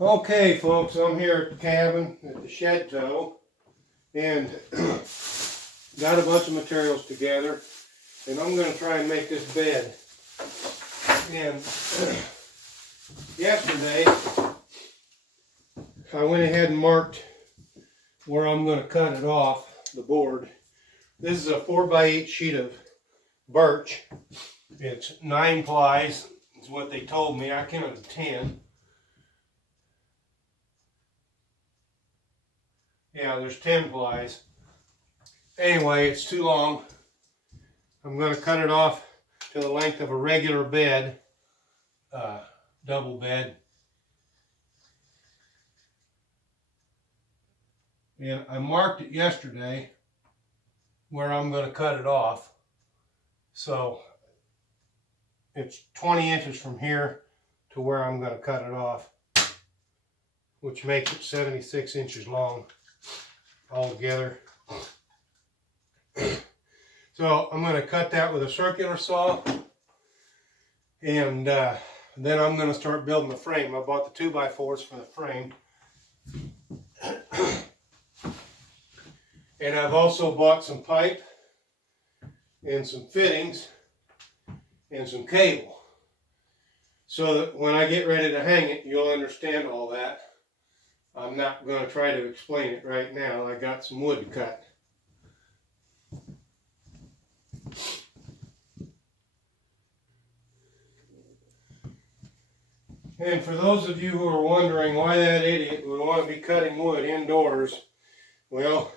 Okay, folks, I'm here at the cabin at the shed toe and got a bunch of materials together, and I'm going to try and make this bed. And yesterday I went ahead and marked where I'm going to cut it off, the board. This is a 4x8 sheet of birch. It's 9 plies, is what they told me. I counted 10. Yeah, there's 10 plies. Anyway, it's too long. I'm going to cut it off to the length of a regular bed, double bed. And I marked it yesterday where I'm going to cut it off. So it's 20 inches from here to where I'm going to cut it off, which makes it 76 inches long altogether. So I'm going to cut that with a circular saw, and then I'm going to start building the frame. I bought the 2x4s for the frame. And I've also bought some pipe and some fittings and some cable, so that when I get ready to hang it, you'll understand all that. I'm not going to try to explain it right now. I got some wood to cut. And for those of you who are wondering why that idiot would want to be cutting wood indoors, well,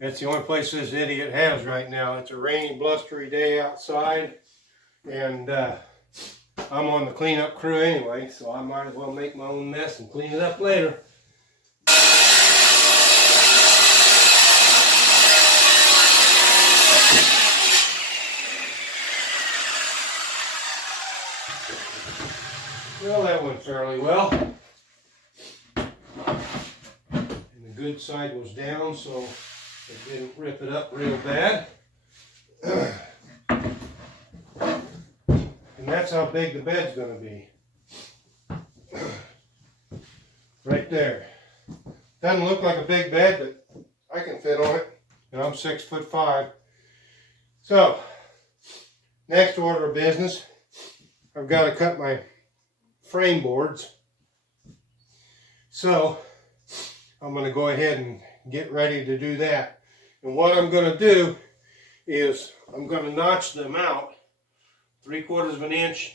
that's the only place this idiot has right now. It's a rainy, blustery day outside, and I'm on the cleanup crew anyway, so I might as well make my own mess and clean it up later. Well, that went fairly well. And the good side was down, so it didn't rip it up real bad. And that's how big the bed's going to be. Right there. Doesn't look like a big bed, but I can fit on it. And I'm 6'5". So, next order of business, I've got to cut my frame boards. So I'm going to go ahead and get ready to do that. And what I'm going to do is I'm going to notch them out 3/4 of an inch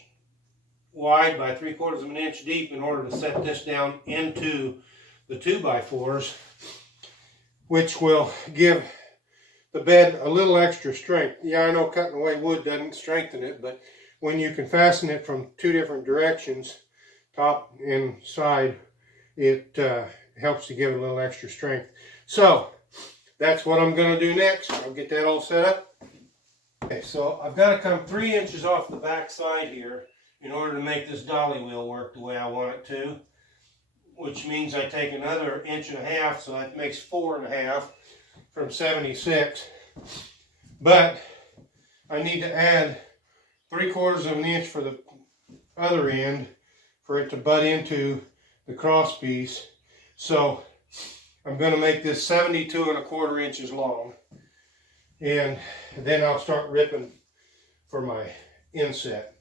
wide by 3/4 of an inch deep in order to set this down into the 2x4s, which will give the bed a little extra strength. Yeah, I know cutting away wood doesn't strengthen it, but when you can fasten it from 2 different directions, top and side, it helps to give it a little extra strength. So that's what I'm going to do next. I'll get that all set up. Okay, so I've got to come 3 inches off the back side here in order to make this dolly wheel work the way I want it to, which means I take another 1.5 inches, so that makes 4.5 from 76. But I need to add 3/4 of an inch for the other end for it to butt into the cross piece. So I'm going to make this 72.25 inches long, and then I'll start ripping for my inset.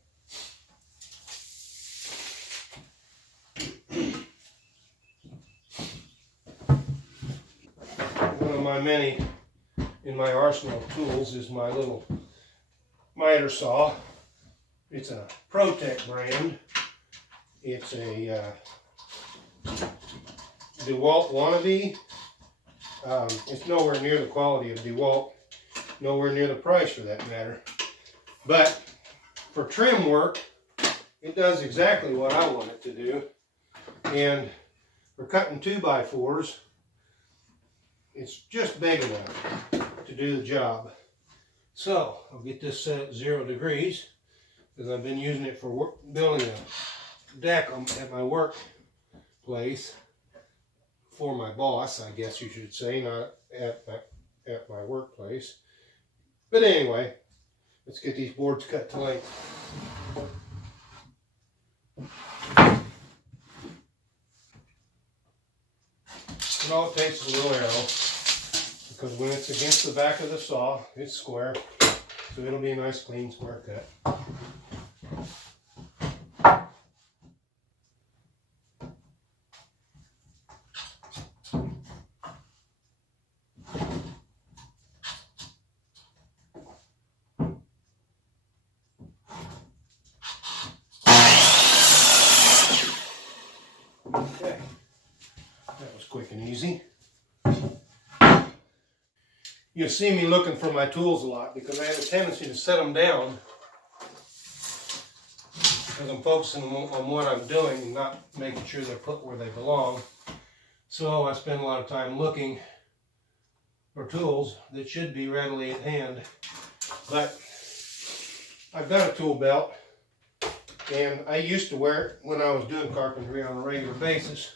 One of my many in my arsenal of tools is my little miter saw. It's a ProTech brand. It's a DeWalt wannabe. It's nowhere near the quality of DeWalt, nowhere near the price for that matter. But for trim work, it does exactly what I want it to do. And for cutting 2x4s, it's just big enough to do the job. So I'll get this set at 0 degrees because I've been using it for building a deck at my workplace for my boss, I guess you should say, not at my workplace. But anyway, let's get these boards cut to length. And all it takes is a little arrow, because when it's against the back of the saw, it's square, so it'll be a nice clean square cut. Okay, that was quick and easy. You'll see me looking for my tools a lot because I have a tendency to set them down because I'm focusing on what I'm doing and not making sure they're put where they belong. So I spend a lot of time looking for tools that should be readily at hand. But I've got a tool belt, and I used to wear it when I was doing carpentry on a regular basis,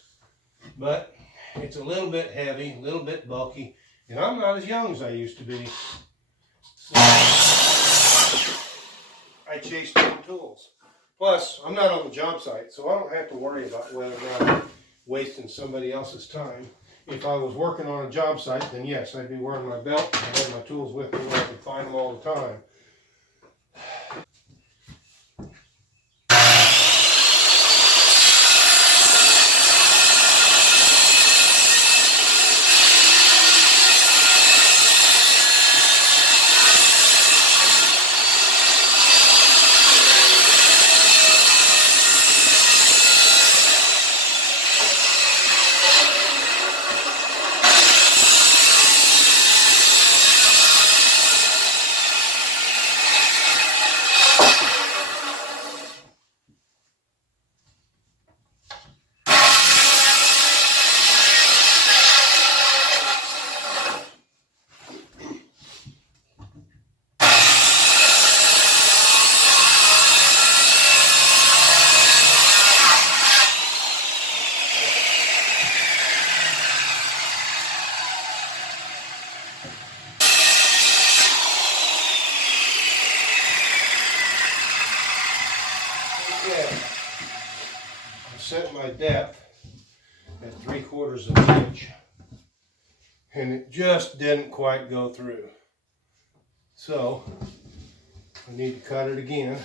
but it's a little bit heavy, a little bit bulky, and I'm not as young as I used to be. So I chase different tools. Plus, I'm not on the job site, so I don't have to worry about whether or not I'm wasting somebody else's time. If I was working on a job site, then yes, I'd be wearing my belt and have my tools with me where I could find them all the time. Okay, I set my depth at 3/4 of an inch, and it just didn't quite go through. So I need to cut it again,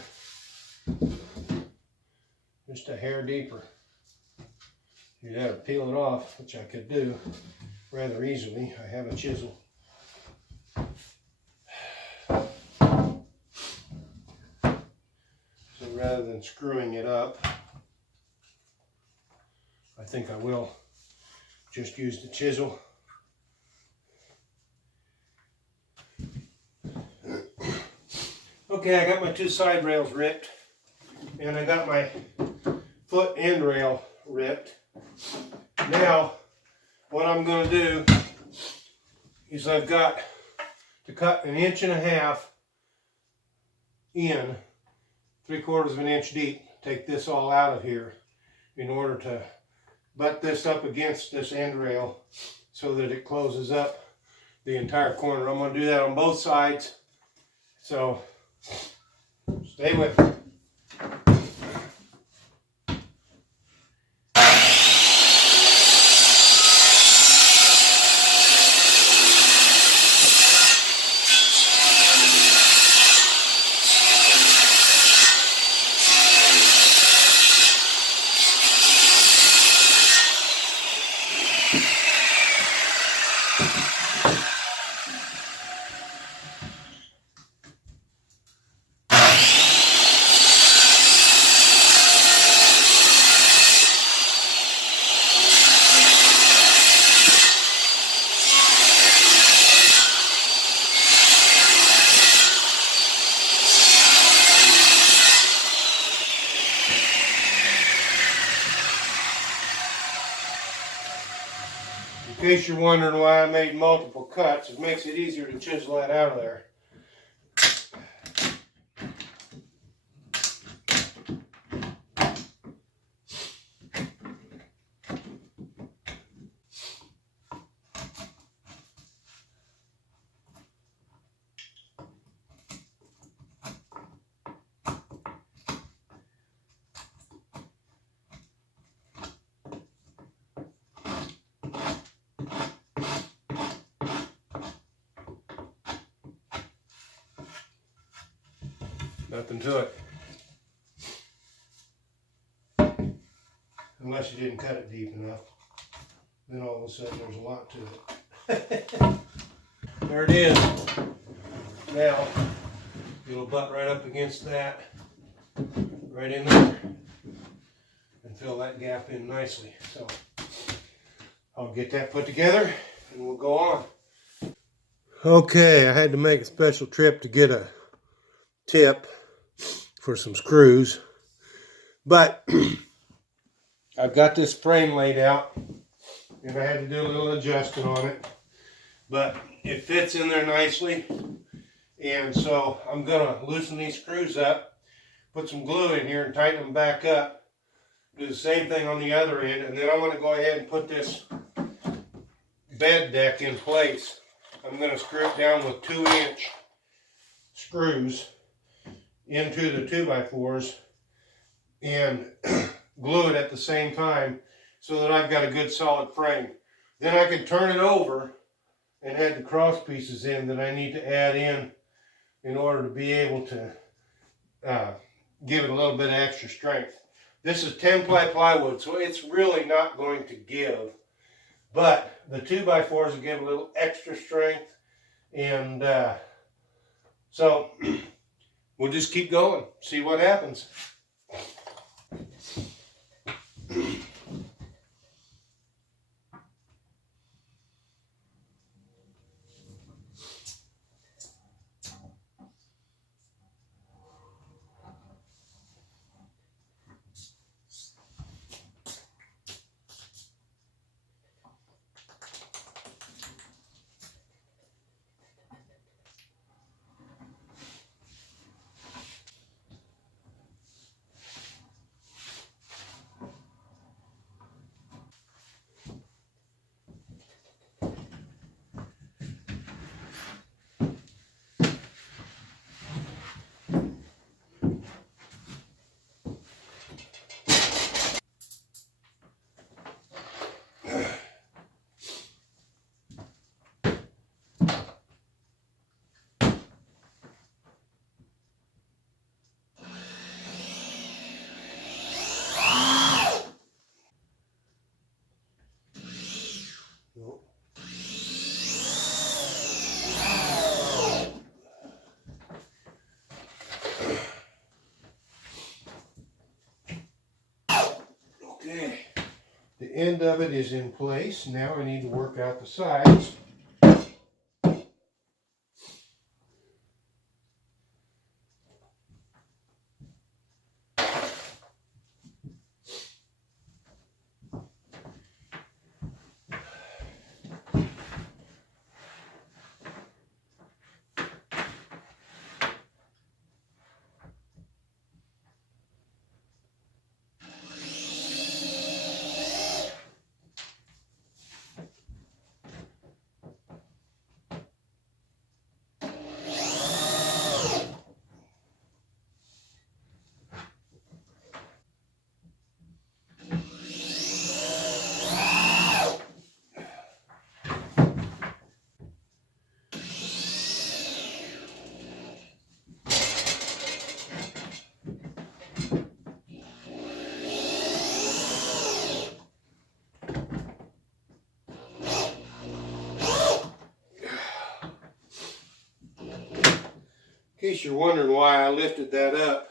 just a hair deeper. You'd have to peel it off, which I could do rather easily. I have a chisel. So rather than screwing it up, I think I will just use the chisel. Okay, I got my two side rails ripped, and I got my foot end rail ripped. Now, what I'm going to do is I've got to cut 1.5 inches in, 3/4 of an inch deep. Take this all out of here in order to butt this up against this end rail so that it closes up the entire corner. I'm going to do that on both sides, so stay with me. In case you're wondering why I made multiple cuts, it makes it easier to chisel that out of there. Nothing to it. Unless you didn't cut it deep enough. Then all of a sudden there's a lot to it. There it is. Now, it'll butt right up against that, right in there, and fill that gap in nicely. So, I'll get that put together and we'll go on. Okay, I had to make a special trip to get a tip for some screws, but I've got this frame laid out and I had to do a little adjusting on it, but it fits in there nicely. And so I'm gonna loosen these screws up, put some glue in here and tighten them back up. Do the same thing on the other end, and then I'm gonna go ahead and put this bed deck in place. I'm gonna screw it down with 2-inch screws into the 2x4s and glue it at the same time so that I've got a good solid frame. Then I can turn it over and add the cross pieces in that I need to add in order to be able to give it a little bit of extra strength. This is 10-ply plywood, so it's really not going to give, but the 2x4s will give a little extra strength, and so we'll just keep going, see what happens. Okay, the end of it is in place. Now I need to work out the sides. In case you're wondering why I lifted that up,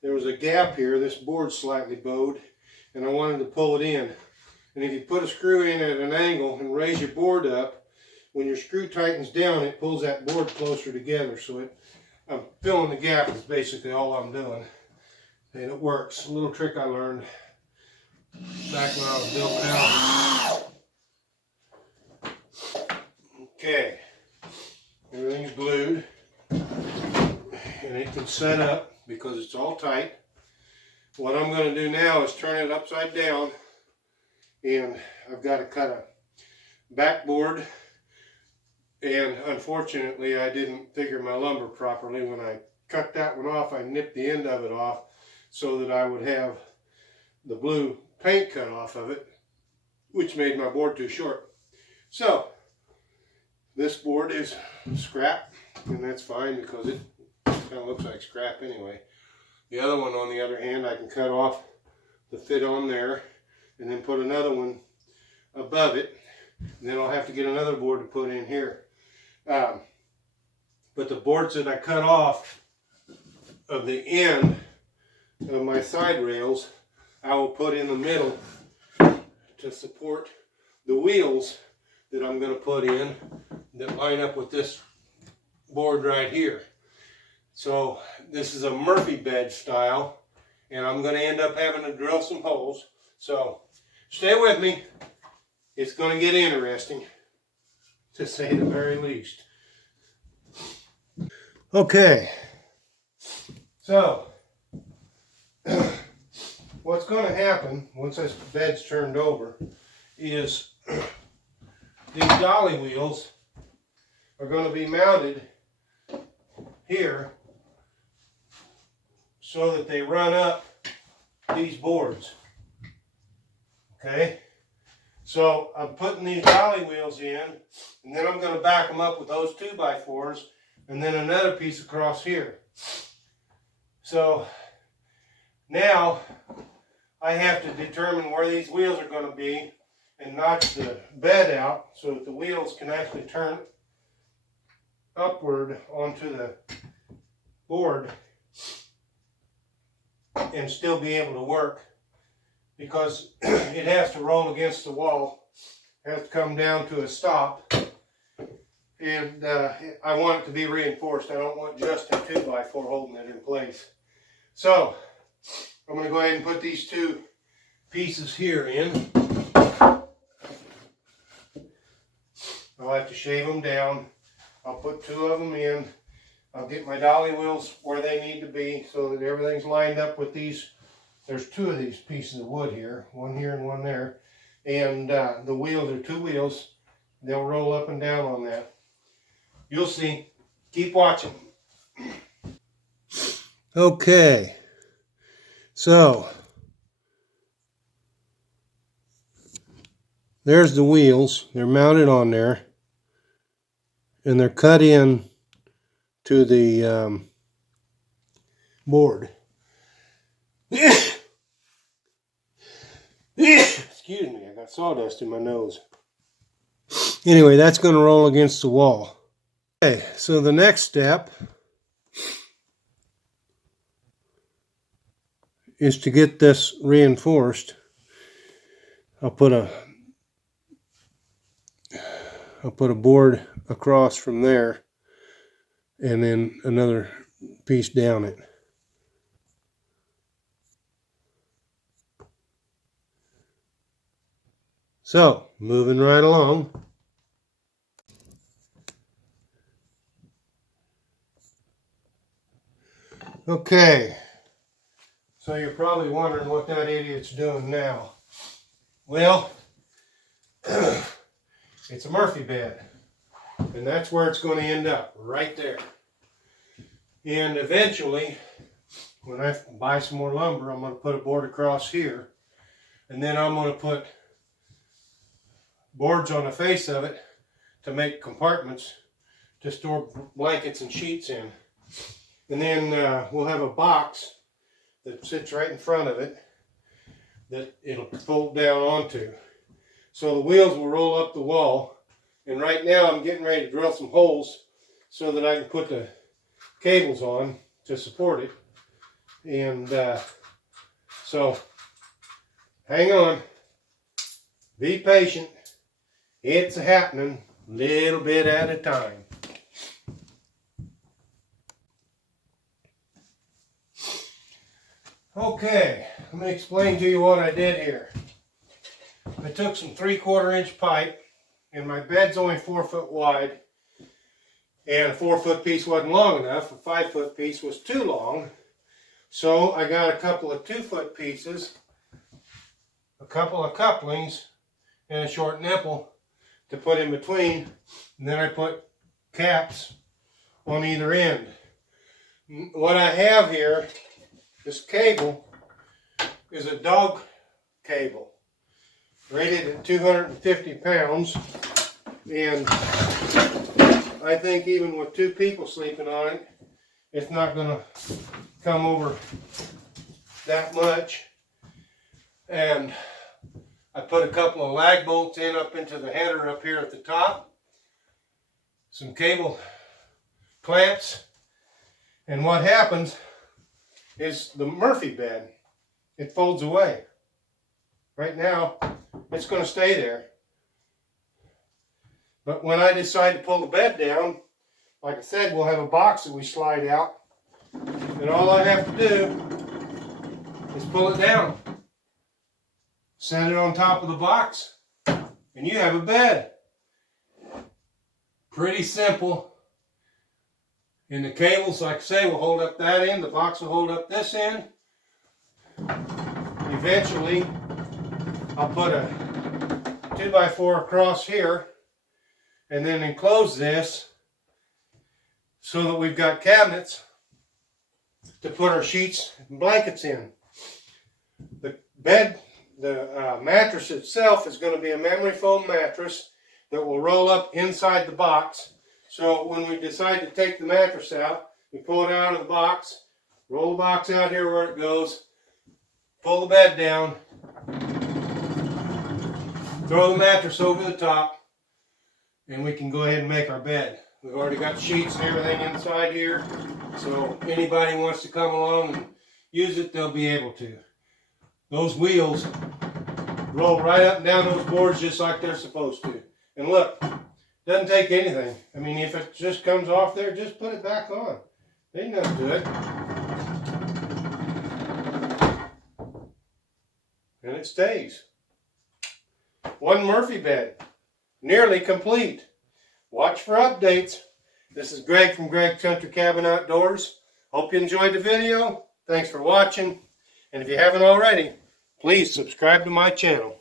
there was a gap here. This board's slightly bowed, and I wanted to pull it in. And if you put a screw in at an angle and raise your board up, when your screw tightens down, it pulls that board closer together. So I'm filling the gap is basically all I'm doing. And it works. A little trick I learned back when I was building houses. Okay, everything's glued. And it can set up because it's all tight. What I'm going to do now is turn it upside down, and I've got to cut a backboard, and unfortunately I didn't figure my lumber properly. When I cut that one off, I nipped the end of it off so that I would have the blue paint cut off of it, which made my board too short. So this board is scrap, and that's fine because Kind of looks like scrap anyway. The other one, on the other hand, I can cut off the fit on there and then put another one above it. And then I'll have to get another board to put in here. But the boards that I cut off of the end of my side rails, I will put in the middle to support the wheels that I'm going to put in that line up with this board right here. So this is a Murphy bed style, and I'm going to end up having to drill some holes. So stay with me. It's going to get interesting, to say the very least. Okay, so what's going to happen once this bed's turned over is these dolly wheels are going to be mounted here so that they run up these boards. Okay, so I'm putting these dolly wheels in, and then I'm going to back them up with those 2x4s, and then another piece across here. So now I have to determine where these wheels are going to be and notch the bed out so that the wheels can actually turn upward onto the board and still be able to work, because it has to roll against the wall, it has to come down to a stop, and I want it to be reinforced. I don't want just a 2x4 holding it in place. So I'm going to go ahead and put these two pieces here in. I'll have to shave them down. I'll put two of them in. I'll get my dolly wheels where they need to be so that everything's lined up with these. There's two of these pieces of wood here, one here and one there. And the wheels are two wheels. They'll roll up and down on that. You'll see. Keep watching. Okay. So there's the wheels. They're mounted on there. And they're cut in to the board. Excuse me, I got sawdust in my nose. Anyway, that's going to roll against the wall. Okay, so the next step is to get this reinforced. I'll put a board across from there and then another piece down it. So, moving right along. Okay, so you're probably wondering what that idiot's doing now. Well, it's a Murphy bed, and that's where it's going to end up, right there. And eventually, when I buy some more lumber, I'm going to put a board across here, and then I'm going to put boards on the face of it to make compartments to store blankets and sheets in. And then we'll have a box that sits right in front of it that it'll fold down onto. So the wheels will roll up the wall. And right now I'm getting ready to drill some holes so that I can put the cables on to support it. And so hang on. Be patient. It's happening a little bit at a time. Okay, let me explain to you what I did here. I took some 3/4 inch pipe, and my bed's only 4 foot wide, and a 4 foot piece wasn't long enough. A 5 foot piece was too long. So I got a couple of 2 foot pieces, a couple of couplings, and a short nipple to put in between. And then I put caps on either end. What I have here, this cable, is a dog cable rated at 250 pounds, and I think even with 2 people sleeping on it, It's not going to come over that much. And I put a couple of lag bolts in up into the header up here at the top. Some cable clamps. And what happens is the Murphy bed, it folds away. Right now, it's going to stay there. But when I decide to pull the bed down, like I said, we'll have a box that we slide out. And all I have to do is pull it down. Set it on top of the box, and you have a bed. Pretty simple. And the cables, like I say, will hold up that end. The box will hold up this end. Eventually, I'll put a 2x4 across here and then enclose this so that we've got cabinets to put our sheets and blankets in. The bed, the mattress itself is going to be a memory foam mattress that will roll up inside the box. So when we decide to take the mattress out, we pull it out of the box, roll the box out here where it goes, pull the bed down, throw the mattress over the top, and we can go ahead and make our bed. We've already got sheets and everything inside here, so anybody wants to come along and use it, they'll be able to. Those wheels roll right up and down those boards just like they're supposed to. And look, doesn't take anything. I mean, if it just comes off there, just put it back on. Ain't nothing to it. And it stays. One Murphy bed, nearly complete. Watch for updates. This is Greg from Greg's Country Cabin Outdoors. Hope you enjoyed the video. Thanks for watching. And if you haven't already, please subscribe to my channel.